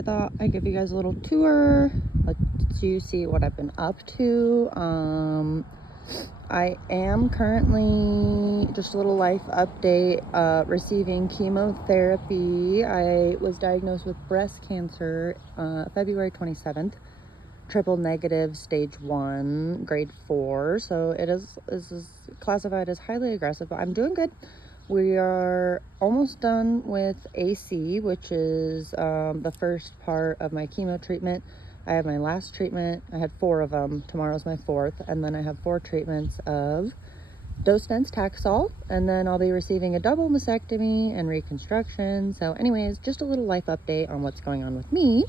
I thought I'd give you guys a little tour, let you see what I've been up to. I am currently, just a little life update, receiving chemotherapy. I was diagnosed with breast cancer February 27th, triple negative, stage 1, grade 4. So it is classified as highly aggressive, but I'm doing good. We are almost done with AC, which is the first part of my chemo treatment. I have my last treatment. I had 4 of them. Tomorrow's my 4th. And then I have 4 treatments of dose-dense Taxol. And then I'll be receiving a double mastectomy and reconstruction. So anyways, just a little life update on what's going on with me.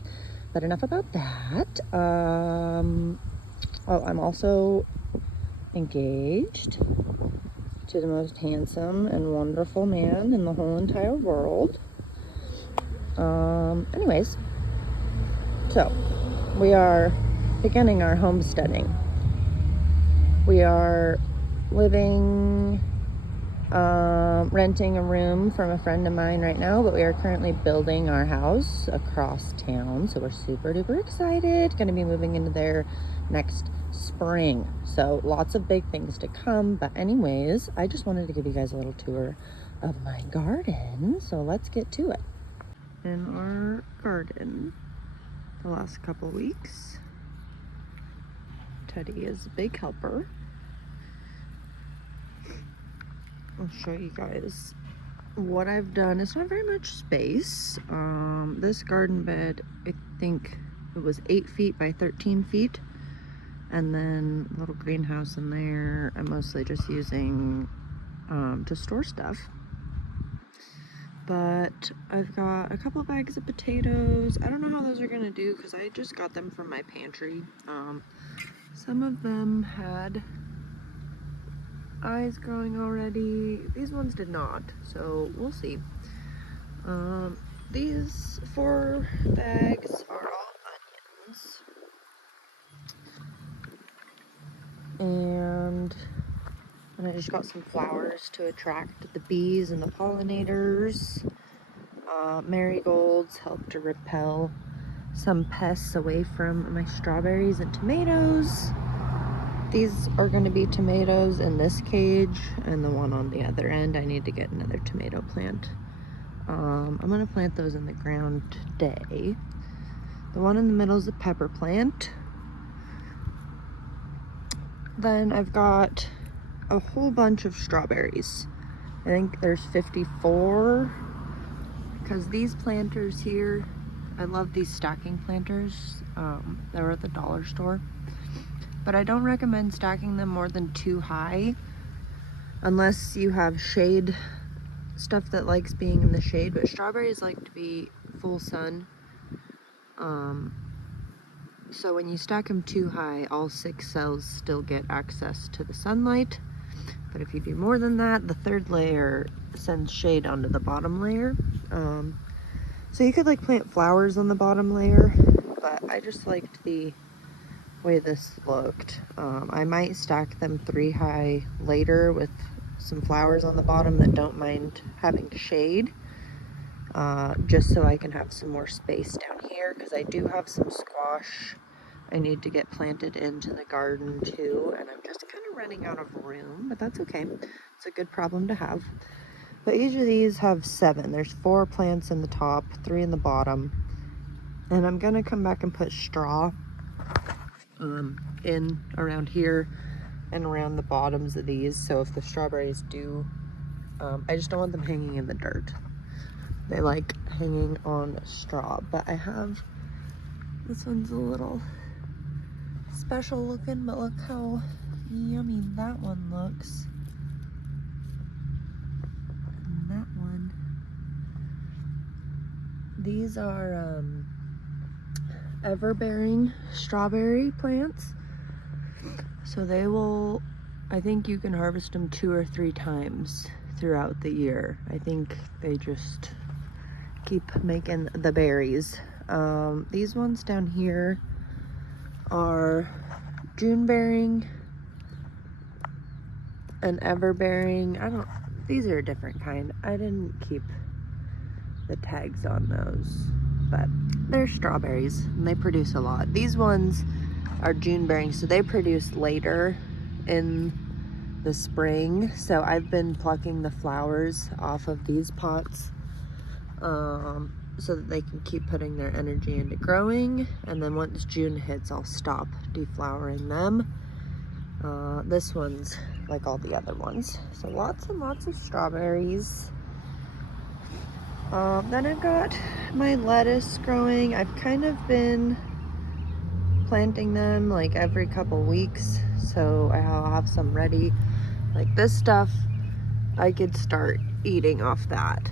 But enough about that. Oh, I'm also engaged to the most handsome and wonderful man in the whole entire world. Anyways, so we are beginning our homesteading. We are living, renting a room from a friend of mine right now, but we are currently building our house across town, so we're super duper excited. Gonna be moving into there next spring, so lots of big things to come. But anyways, I just wanted to give you guys a little tour of my garden, so let's get to it. In our garden the last couple weeks, Teddy is a big helper. I'll show you guys what I've done. It's not very much space. This garden bed, I think it was 8 feet by 13 feet. And then a little greenhouse in there. I'm mostly just using to store stuff. But I've got a couple bags of potatoes. I don't know how those are gonna do because I just got them from my pantry. Some of them had eyes growing already. These ones did not, so we'll see. These 4 bags are all onions. And I just got some flowers to attract the bees and the pollinators. Marigolds help to repel some pests away from my strawberries and tomatoes. These are going to be tomatoes in this cage, and the one on the other end, I need to get another tomato plant. I'm going to plant those in the ground today. The one in the middle is a pepper plant. Then I've got a whole bunch of strawberries. I think there's 54, because these planters here, I love these stacking planters. They're at the dollar store. But I don't recommend stacking them more than 2 high unless you have shade, stuff that likes being in the shade. But strawberries like to be full sun. So when you stack them too high, all 6 cells still get access to the sunlight. But if you do more than that, the 3rd layer sends shade onto the bottom layer. So you could like plant flowers on the bottom layer, but I just liked the way this looked. I might stack them 3 high later with some flowers on the bottom that don't mind having shade, just so I can have some more space down here, because I do have some squash I need to get planted into the garden too, and I'm just kind of running out of room, but that's okay. It's a good problem to have. But each of these have 7. There's 4 plants in the top, 3 in the bottom, and I'm gonna come back and put straw in around here and around the bottoms of these, so if the strawberries do, I just don't want them hanging in the dirt. They like hanging on straw. But I have, this one's a little special looking, but look how yummy that one looks. And that one. These are everbearing strawberry plants. So they will, I think you can harvest them 2 or 3 times throughout the year. I think they just keep making the berries. These ones down here are June bearing and everbearing. These are a different kind. I didn't keep the tags on those. but they're strawberries and they produce a lot. These ones are June bearing, so they produce later in the spring. So I've been plucking the flowers off of these pots so that they can keep putting their energy into growing. And then once June hits, I'll stop deflowering them. This one's like all the other ones. So lots and lots of strawberries. Then I've got my lettuce growing. I've kind of been planting them like every couple weeks, so I'll have some ready. Like this stuff, I could start eating off that.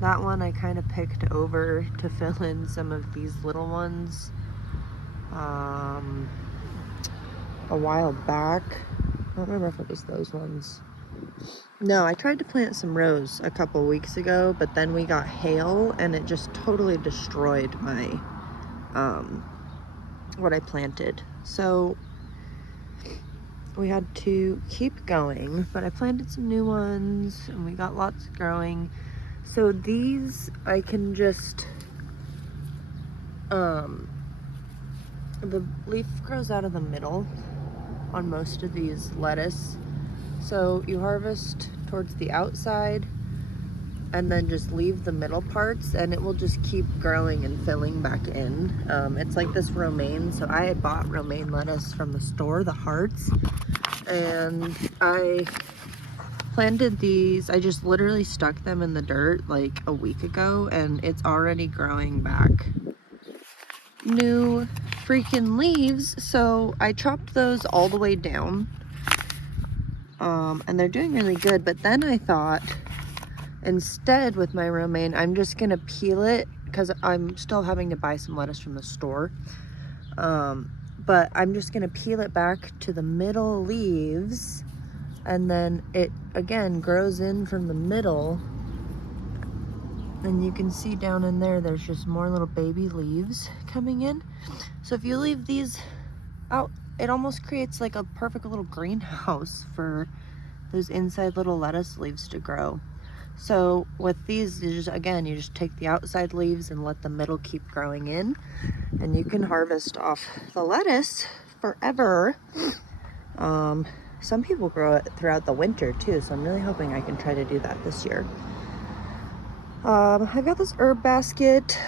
That one I kind of picked over to fill in some of these little ones a while back. I don't remember if it was those ones. No, I tried to plant some rose a couple weeks ago, but then we got hail and it just totally destroyed my what I planted. So we had to keep going, but I planted some new ones and we got lots growing. So these I can just the leaf grows out of the middle on most of these lettuce. So you harvest towards the outside and then just leave the middle parts and it will just keep growing and filling back in. It's like this romaine. So I had bought romaine lettuce from the store, the hearts, and I planted these. I just literally stuck them in the dirt like a week ago and it's already growing back new freaking leaves. So I chopped those all the way down and they're doing really good. But then I thought, instead with my romaine, I'm just gonna peel it because I'm still having to buy some lettuce from the store. But I'm just gonna peel it back to the middle leaves and then it again grows in from the middle. And you can see down in there, there's just more little baby leaves coming in. So if you leave these out, it almost creates like a perfect little greenhouse for those inside little lettuce leaves to grow. So with these, you just take the outside leaves and let the middle keep growing in, and you can harvest off the lettuce forever. Some people grow it throughout the winter too, so I'm really hoping I can try to do that this year. I've got this herb basket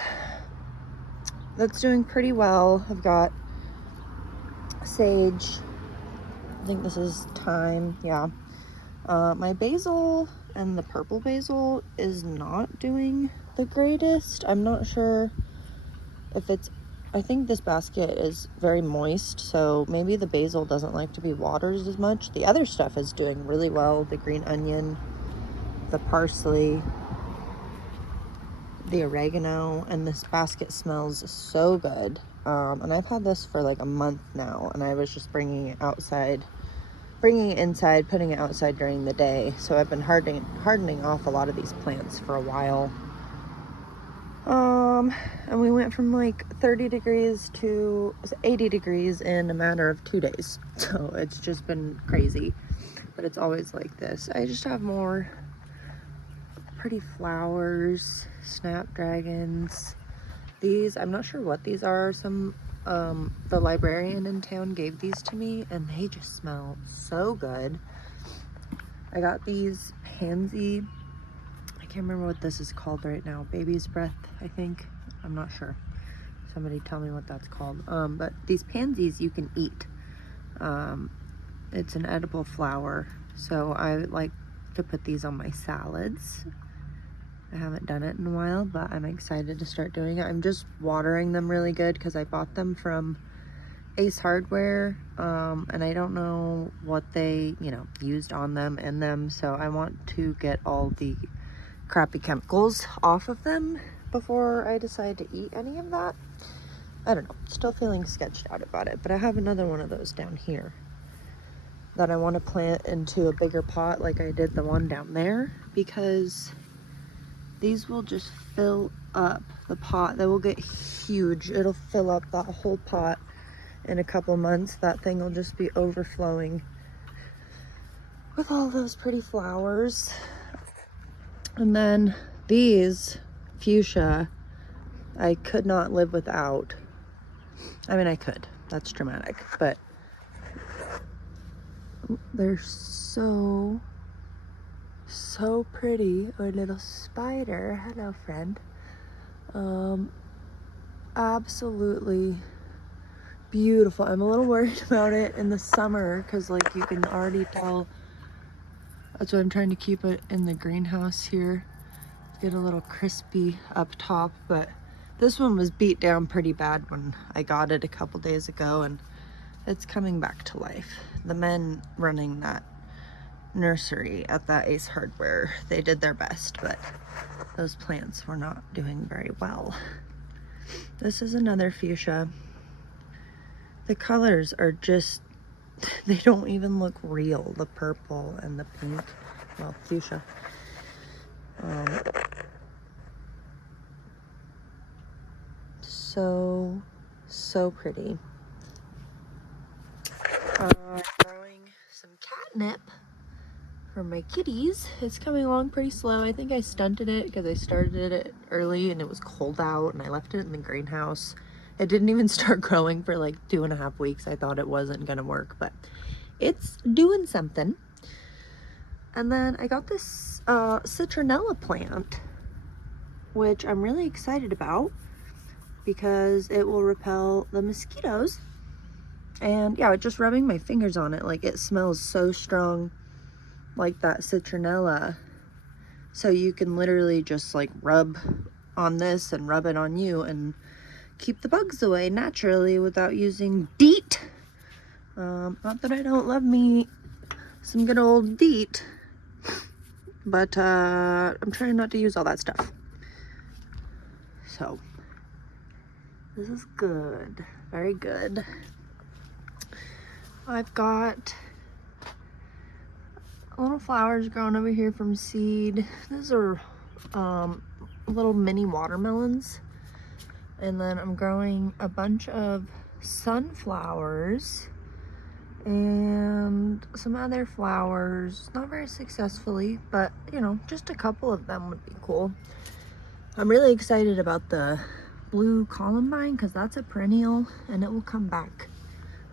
that's doing pretty well. I've got sage. I think this is thyme, yeah. My basil and the purple basil is not doing the greatest. I'm not sure if it's, I think this basket is very moist, so maybe the basil doesn't like to be watered as much. The other stuff is doing really well. The green onion, the parsley, the oregano, and this basket smells so good. And I've had this for like a month now, and I was just bringing it inside, putting it outside during the day. So I've been hardening off a lot of these plants for a while. And we went from like 30 degrees to 80 degrees in a matter of 2 days. So it's just been crazy, but it's always like this. I just have more pretty flowers, snapdragons. These, I'm not sure what these are. The librarian in town gave these to me and they just smell so good. I got these pansy, I can't remember what this is called right now. Baby's breath, I think. I'm not sure. Somebody tell me what that's called. But these pansies you can eat. It's an edible flower. So I like to put these on my salads. I haven't done it in a while, but I'm excited to start doing it. I'm just watering them really good because I bought them from Ace Hardware, and I don't know what they, used on them, in them, so I want to get all the crappy chemicals off of them before I decide to eat any of that. I don't know, still feeling sketched out about it, but I have another one of those down here that I want to plant into a bigger pot like I did the one down there, because these will just fill up the pot. They will get huge. It'll fill up that whole pot in a couple months. That thing will just be overflowing with all those pretty flowers. And then these fuchsia I could not live without. I mean, I could. That's dramatic, but they're so pretty. Our little spider. Hello, friend. Absolutely beautiful. I'm a little worried about it in the summer because, like, you can already tell. That's why I'm trying to keep it in the greenhouse here. Get a little crispy up top, but this one was beat down pretty bad when I got it a couple days ago, and it's coming back to life. The men running that nursery at that Ace Hardware, they did their best, but those plants were not doing very well. This is another fuchsia. The colors are just, they don't even look real. The purple and the pink, well, fuchsia. So pretty. Growing some catnip for my kitties. It's coming along pretty slow. I think I stunted it because I started it early and it was cold out, and I left it in the greenhouse. It didn't even start growing for like 2.5 weeks. I thought it wasn't gonna work, but it's doing something. And then I got this citronella plant, which I'm really excited about because it will repel the mosquitoes. And yeah, just rubbing my fingers on it, like, it smells so strong like that citronella. So you can literally just like rub on this and rub it on you and keep the bugs away naturally without using DEET. Not that I don't love me some good old DEET, but I'm trying not to use all that stuff. So this is good, very good. I've got little flowers growing over here from seed. These are little mini watermelons. And then I'm growing a bunch of sunflowers and some other flowers, not very successfully, but you know, just a couple of them would be cool. I'm really excited about the blue columbine because that's a perennial and it will come back.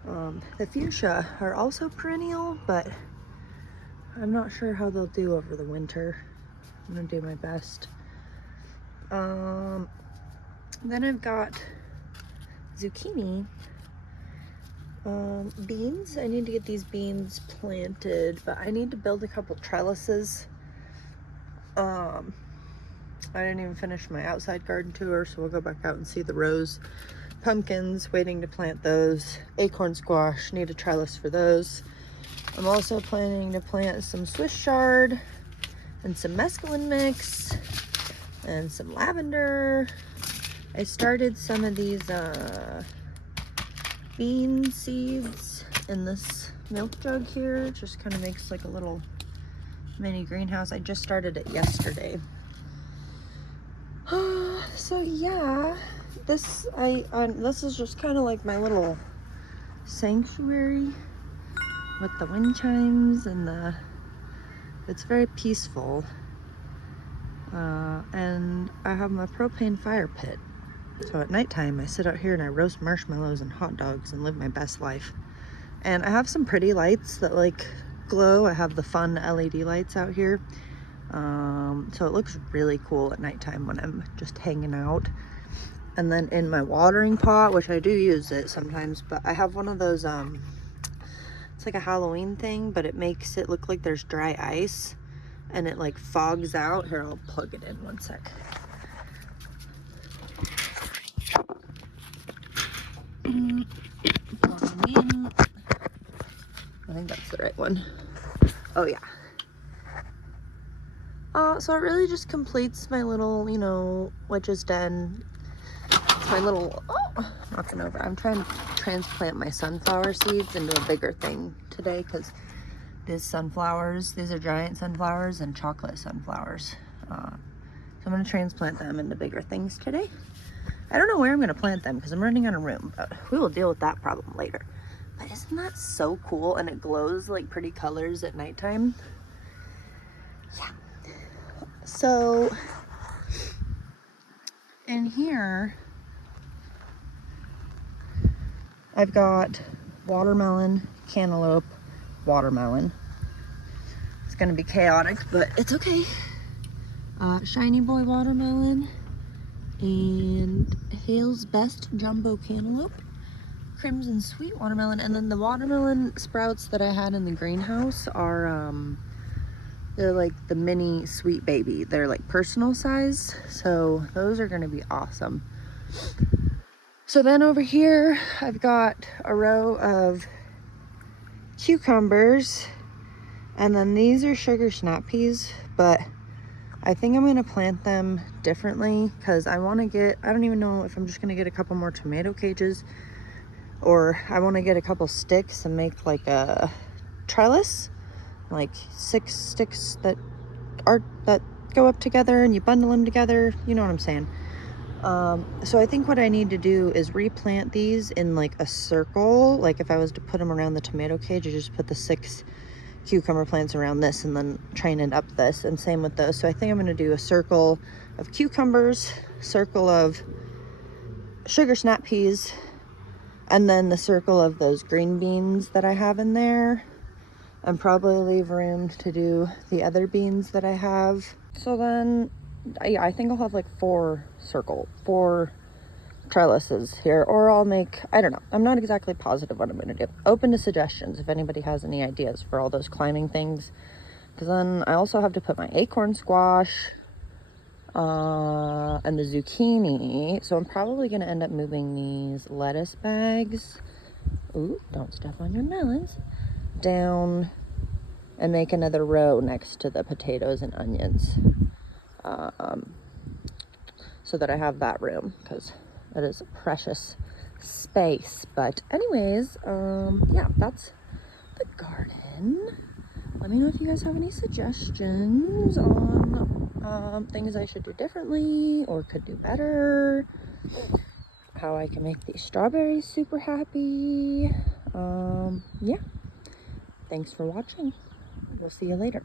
The fuchsia are also perennial, but I'm not sure how they'll do over the winter. I'm gonna do my best. Then I've got zucchini. Beans. I need to get these beans planted, but I need to build a couple trellises. I didn't even finish my outside garden tour, so we'll go back out and see the rose pumpkins, waiting to plant those. Acorn squash, need a trellis for those. I'm also planning to plant some Swiss chard and some mesclun mix and some lavender. I started some of these bean seeds in this milk jug here. It just kind of makes like a little mini greenhouse. I just started it yesterday. So yeah, this is just kind of like my little sanctuary with the wind chimes and it's very peaceful. And I have my propane fire pit. So at nighttime, I sit out here and I roast marshmallows and hot dogs and live my best life. And I have some pretty lights that like glow. I have the fun LED lights out here. So it looks really cool at nighttime when I'm just hanging out. And then in my watering pot, which I do use it sometimes, but I have one of those, it's like a Halloween thing, but it makes it look like there's dry ice and it like fogs out. Here, I'll plug it in one sec. I think that's the right one. Oh yeah. So it really just completes my little, you know, witch's den. It's my little, knocking over. I'm trying to transplant my sunflower seeds into a bigger thing today because these are giant sunflowers and chocolate sunflowers. So I'm going to transplant them into bigger things today. I don't know where I'm going to plant them because I'm running out of room, but we will deal with that problem later. But isn't that so cool? And it glows like pretty colors at nighttime. Yeah. So in here, I've got watermelon, cantaloupe, watermelon. It's gonna be chaotic, but it's okay. Shiny Boy watermelon and Hale's Best Jumbo Cantaloupe, Crimson Sweet watermelon, and then the watermelon sprouts that I had in the greenhouse are they're like the mini Sweet Baby. They're like personal size, so those are gonna be awesome. So then over here, I've got a row of cucumbers, and then these are sugar snap peas, but I think I'm gonna plant them differently because I wanna get, I don't even know if I'm just gonna get a couple more tomato cages, or I wanna get a couple sticks and make like a trellis, like 6 sticks that go up together and you bundle them together, you know what I'm saying. So I think what I need to do is replant these in like a circle. Like if I was to put them around the tomato cage, I just put the 6 cucumber plants around this and then train it up this, and same with those. So I think I'm going to do a circle of cucumbers, circle of sugar snap peas, and then the circle of those green beans that I have in there, and probably leave room to do the other beans that I have. So then I think I'll have like 4 trellises here, or I'll make, I don't know, I'm not exactly positive what I'm going to do. Open to suggestions if anybody has any ideas for all those climbing things, because then I also have to put my acorn squash and the zucchini, so I'm probably going to end up moving these lettuce bags, ooh, don't step on your melons, down and make another row next to the potatoes and onions, so that I have that room, because it is a precious space. But anyways, yeah, that's the garden. Let me know if you guys have any suggestions on things I should do differently or could do better, how I can make these strawberries super happy. Yeah, thanks for watching. We'll see you later.